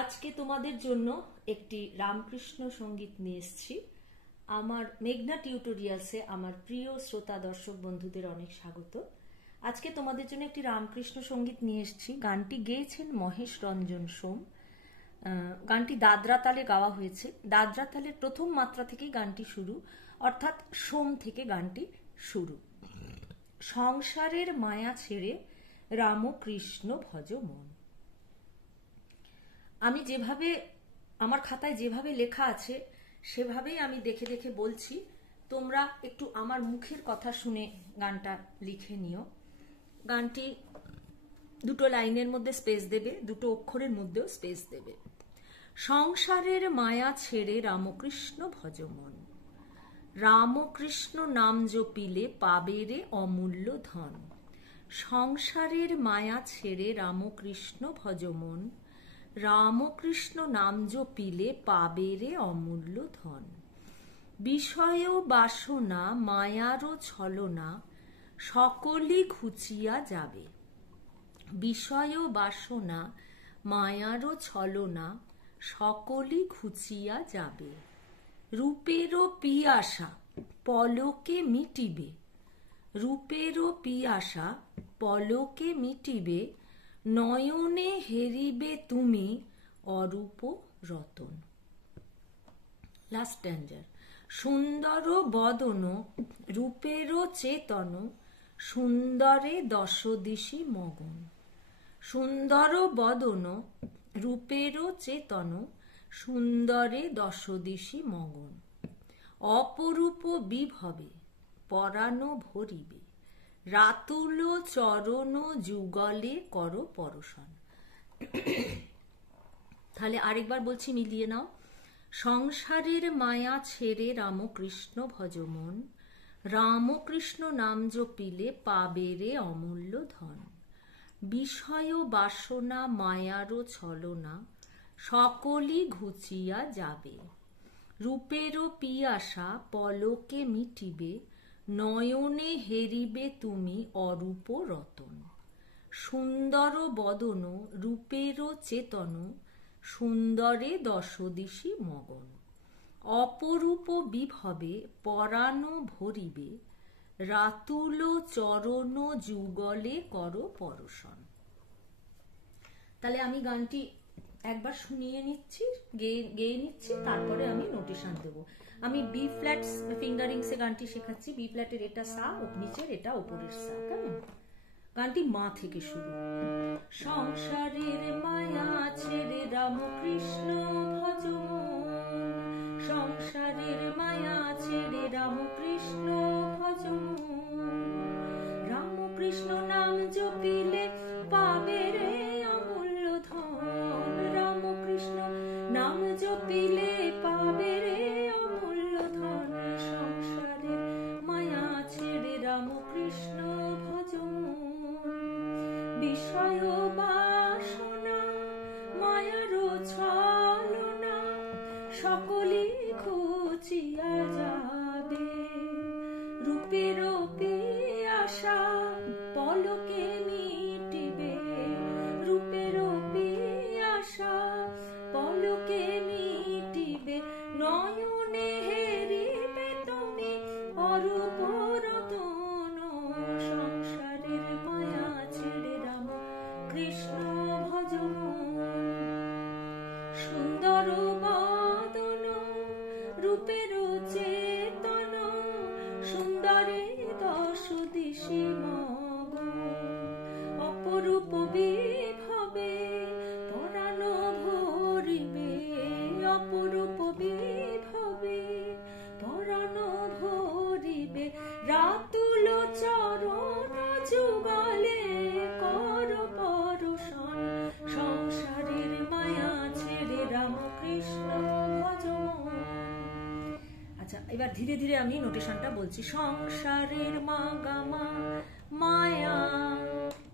আজকে তোমাদের জন্য একটি রামকৃষ্ণ সঙ্গীত নিয়ে এসেছি। আমার মেঘনা টিউটোরিয়ালসে আমার প্রিয় শ্রোতা দর্শক বন্ধুদের অনেক স্বাগত। আজকে তোমাদের জন্য একটি রামকৃষ্ণ সঙ্গীত নিয়ে এসেছি। গানটি গেয়েছেন মহেশ রঞ্জন সোম। গানটি দাদরা তালে গাওয়া হয়েছে। দাদরা তালের প্রথম মাত্রা থেকেই গানটি শুরু, অর্থাৎ সোম থেকে গানটি শুরু। সংসারের মায়া ছেড়ে রামকৃষ্ণ ভজ মন। আমি যেভাবে আমার খাতায় যেভাবে লেখা আছে সেভাবেই আমি দেখে দেখে বলছি। তোমরা একটু আমার মুখের কথা শুনে গানটা লিখে নিও। গানটি দুটো লাইনের মধ্যে স্পেস দেবে, দুটো অক্ষরের মধ্যেও স্পেস দেবে। সংসারের মায়া ছেড়ে রামকৃষ্ণ ভজ মন, রামকৃষ্ণ নাম জপিলে পাবে রে অমূল্য ধন। সংসারের মায়া ছেড়ে রামকৃষ্ণ ভজ মন, রামকৃষ্ণ নাম জপিলে পাবে রে অমূল্য ধন। বিষয় বাসনা মায়ারও ছলনা সকলই ঘুচিয়া যাবে। বিষয় বাসনা মায়ারও ছলনা সকলই ঘুচিয়া যাবে। রূপেরও পিয়াসা পলকে মিটিবে, রূপেরও পিয়াসা পলকে মিটিবে। নয়নে হেরিবে তুমি অরূপ রতন। লাস্ট স্ট্যান্জার। সুন্দর বদন রূপেরও চেতন, সুন্দরে দশ দিশি মগন। সুন্দর বদন রূপেরও চেতন, সুন্দরে দশ দিশি মগন। অপরূপ বিভবে পরাণ ভরিবে, রাতুল চরণ যুগলে কর পরশন। তাহলে আরেকবার বলছি, মিলিয়ে নাও। সংসারের মায়া ছেড়ে রামকৃষ্ণ ভজ মন, রামকৃষ্ণ নাম জপিলে পাবে রে অমূল্য ধন। বিষয় বাসনা মায়ারও ছলনা সকলই ঘুচিয়া যাবে। রূপেরও পিয়াসা পলকে মিটিবে, নয়নে হেরিবে তুমি অরূপ রতন। সুন্দর বদন রূপেরও চেতন, সুন্দরে দশ দিশি মগন। অপরূপ বিভবে পরাণ ভরিবে, রাতুল চরণ যুগলে কর পরশন। তাহলে আমি গানটি একবার শুনিয়ে নিচ্ছি, গেয়ে নিচ্ছি, তারপরে আমি নোটেশন দেব। আমি বি ফ্ল্যাট ফিঙ্গারিংসে গানটি শেখাচ্ছি। বি ফ্ল্যাটের এটা সা, নিচের এটা ওপরের সা। কেমন? গানটি মা থেকে শুরু। সংসারের মায়া ছেড়ে রামকৃষ্ণ ভজ মন, সংসারের মায়া ছেড়ে রামকৃষ্ণ ভজ মন। রামকৃষ্ণ নাম জপিলে পাবে রে অমূল্য ধন। রামকৃষ্ণ নাম জপিলে পাবে রে অমূল্য ধন। সংসারের মায়া ছেড়ে রামকৃষ্ণ ভজ মন। বিষয় বাসনা মায়ারও ছলনা সকলই ঘুচিয়া যাবে। রূপেরও পিয়াসা পলকে মিটিবে, রূপেরও পিয়াসা পলকে মিটিবে। নয়নে হেরিবে তুমি অরূপ রতন। সংসারের মায়া ছেড়ে রামকৃষ্ণ ভজ মন। সুন্দর বদন রূপেরও চেতন, সুন্দরে দশ দিশি মগন। অপরূপ বিভবে পরাণ ভরিবে, অপরূপ বিভবে পরাণ ভরিবে। রাতুল চরণ যুগলে কর পরশন। সংসারের মায়া ছেড়ে রামকৃষ্ণ ভজ মন। আচ্ছা, এবার ধীরে ধীরে আমি নোটেশনটা বলছি। সংসারের মাগামা মায়া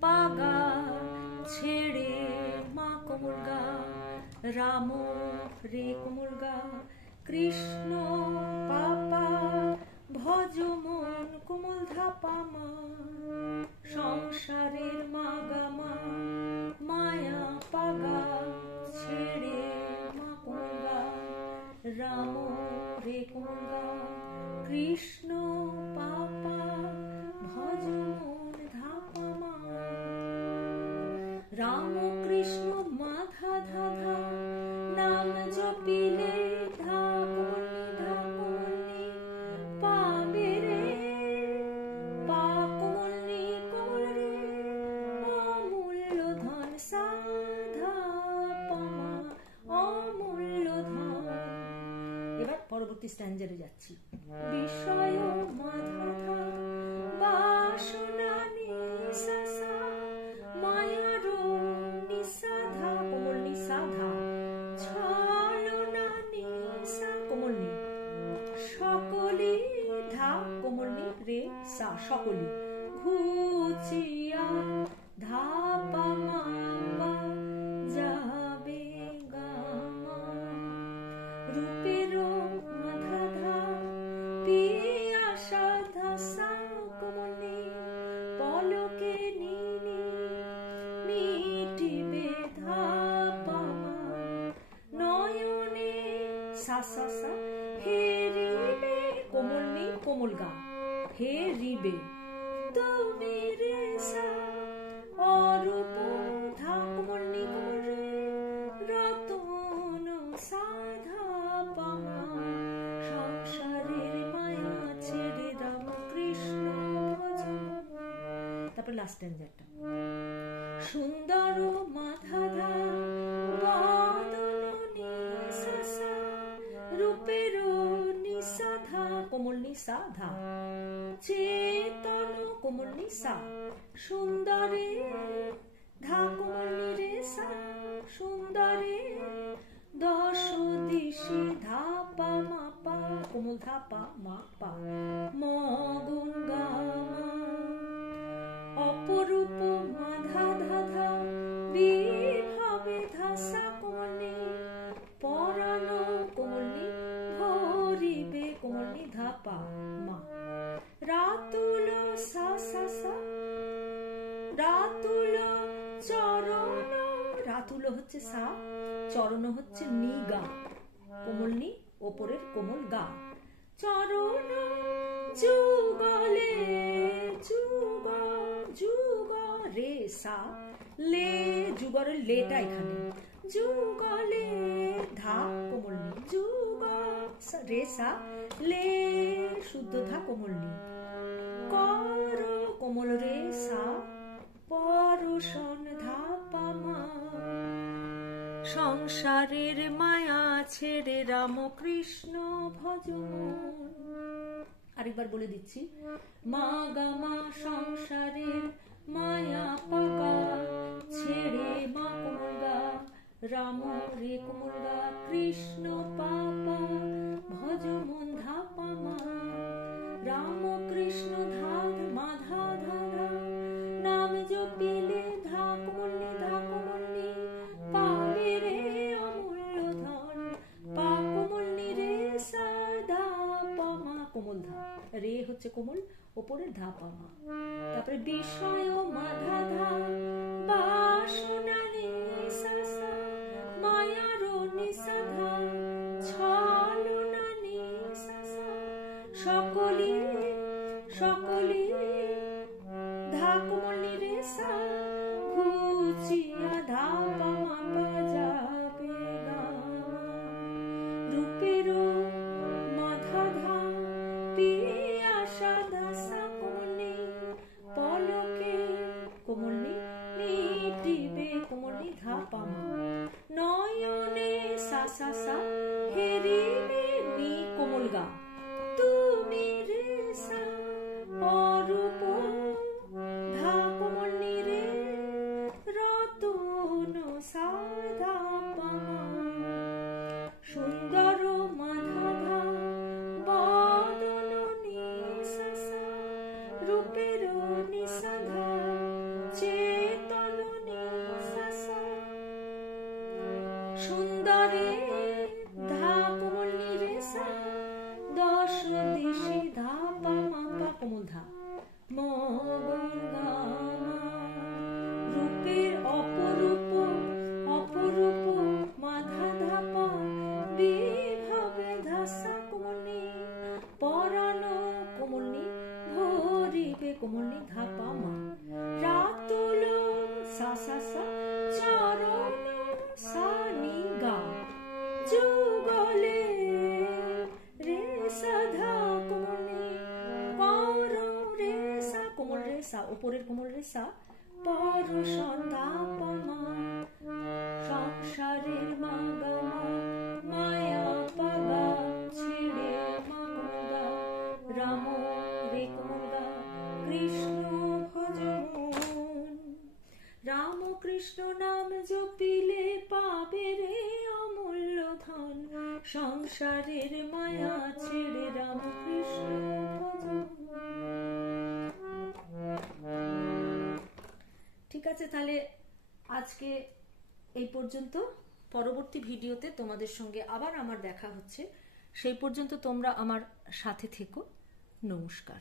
পাগা ছেড়ে মা কোমলগা, রাম রে কোমলগা, কৃষ্ণ পাপা ভজ মন কোমল ধাপা মা। সংসারের মাগামা মায়া পাগা ছেড়ে রাম রে কোমল গা, কৃষ্ণ পাপা ভজ মন ধাপা মা, রাম কৃষ্ণ মাধা ধাধা, নাম জপিলে ধা কোমলনি পাবে রে, পা কোমলনি কোমল রে, অমূল্য ধন সাধা পামা অমূল্য ধন। এবার পরবর্তী স্ট্যান্জারে যাচ্ছি। বিষয় মাধা বাসনা নিসা, মায়ার নিসাধা কোমল নিসাধা, ছলনা নিসা কোমল নি, সকলি ধা কোমল নি রে সা সকলি, ঘুচিয়া ধাপা মা যাবে গামা, রূপের মাধা ধা পিয়াসা ধাসা কোমল নি, পলকে নীনি মিটিবে ধাপা মা, নয়নে সা সা সা হেরিবে কোমল নি কোমল গা, হেরিবে তুমি রে সা, অরূপ ধা কোমল নি কোমল রে, রতন সাধা পামা, সংসারের মায়া ছেড়ে রাম কৃষ্ণ ভজ। তারপর লাস্ট স্ট্যান্জারটা। সুন্দর মাধা ধা বদন নিসা, রূপের নিসাধা কোমল নিসাধা, চেতন কোমল নিসা, সুন্দরে ধা কোমল নি রে সা, সুন্দরে দশ দিশি ধা পা মা পা কোমল ধা পা মা পা, মগুন গামা, অপরূপ মাধা ধাধা বিভাবে ধাসা কোমল নি, পরাণ কোমল নি ভরিবে কোমল নি ধা পা মা, রাতুল সা সা সা, রাতুল চরণ, রাতুল হচ্ছে সা, চরণ হচ্ছে নি গা, কোমল নি ওপরের কোমল গা, চরণ যুগলে যুগ যুগ রে সা, লে যুগরের লেটা এখানে, যুগলে ধা কোমল নি, যুগ রে সা, লে শুদ্ধ ধা কোমল নি, কর কোমল রে সা, পরশন ধা পা মা, সংসারের মায়া ছেড়ে রাম কৃষ্ণ ভজ মন। আরেকবার বলে দিচ্ছি। মা গা মা সংসারের মায়া পাকা ছেড়ে মা কোমল গা, রাম রে কোমল গা, কৃষ্ণ পাপা ভজ মন ধা পা মা, রাম কৃষ্ণ ধা মাধা ধা ধা, নাম জপিলে ধা কোমল নি ধা কোমল নি, পাবে রে অমূল্য ধন, পা কোমল নি রে সা ধা পা মা কোমল ধা, রে হচ্ছে কোমল ওপরের ধা পা মা। তারপরে বিষয় মাধা ধা বাসনা নিসা সা, মায়ার নিসা ধা, ছলনা নিসা সা, সকলি সকলি ধা কোমল নি রে সা, ঘুচিয়া ধা পা মা পা যাবে গামা, রূপের মাধা ধা পিয়াসা ধাসা কোমল নি, পলকে কোমল নি মিটিবে কোমল নি ধা পা মা, নয়নে সা সা সা হেরিবে নি কোমল গা, তুমি রে সা, অরূপ ধা কোমল নি রে, রতন সাধা পা মা, সুন্দর মাধা ধা বদন নিসা সা, রূপের নিসা ধা, চেতন নিসা সা, সুন্দরে ধা কোমল নি রে সা, দশ দিশি ধা পা মা পা কোমল ধা, মগন গামা, রূপের অপরূপ অপরূপ মাধা ধা পা বিভাবে সা পর সন্তাপমা সংসারের মাগামা মায়া পাগা ছেড়ে মাগা রাম রে কোমলগা কৃষ্ণ ভজন। রাম কৃষ্ণ নাম জপিলে পাবে রে অমূল্য ধন, সংসারের মায়া ছেড়ে রাম কৃষ্ণ ভজন। ঠিক আছে, তাহলে আজকে এই পর্যন্ত। পরবর্তী ভিডিওতে তোমাদের সঙ্গে আবার আমার দেখা হচ্ছে। সেই পর্যন্ত তোমরা আমার সাথে থেকো। নমস্কার।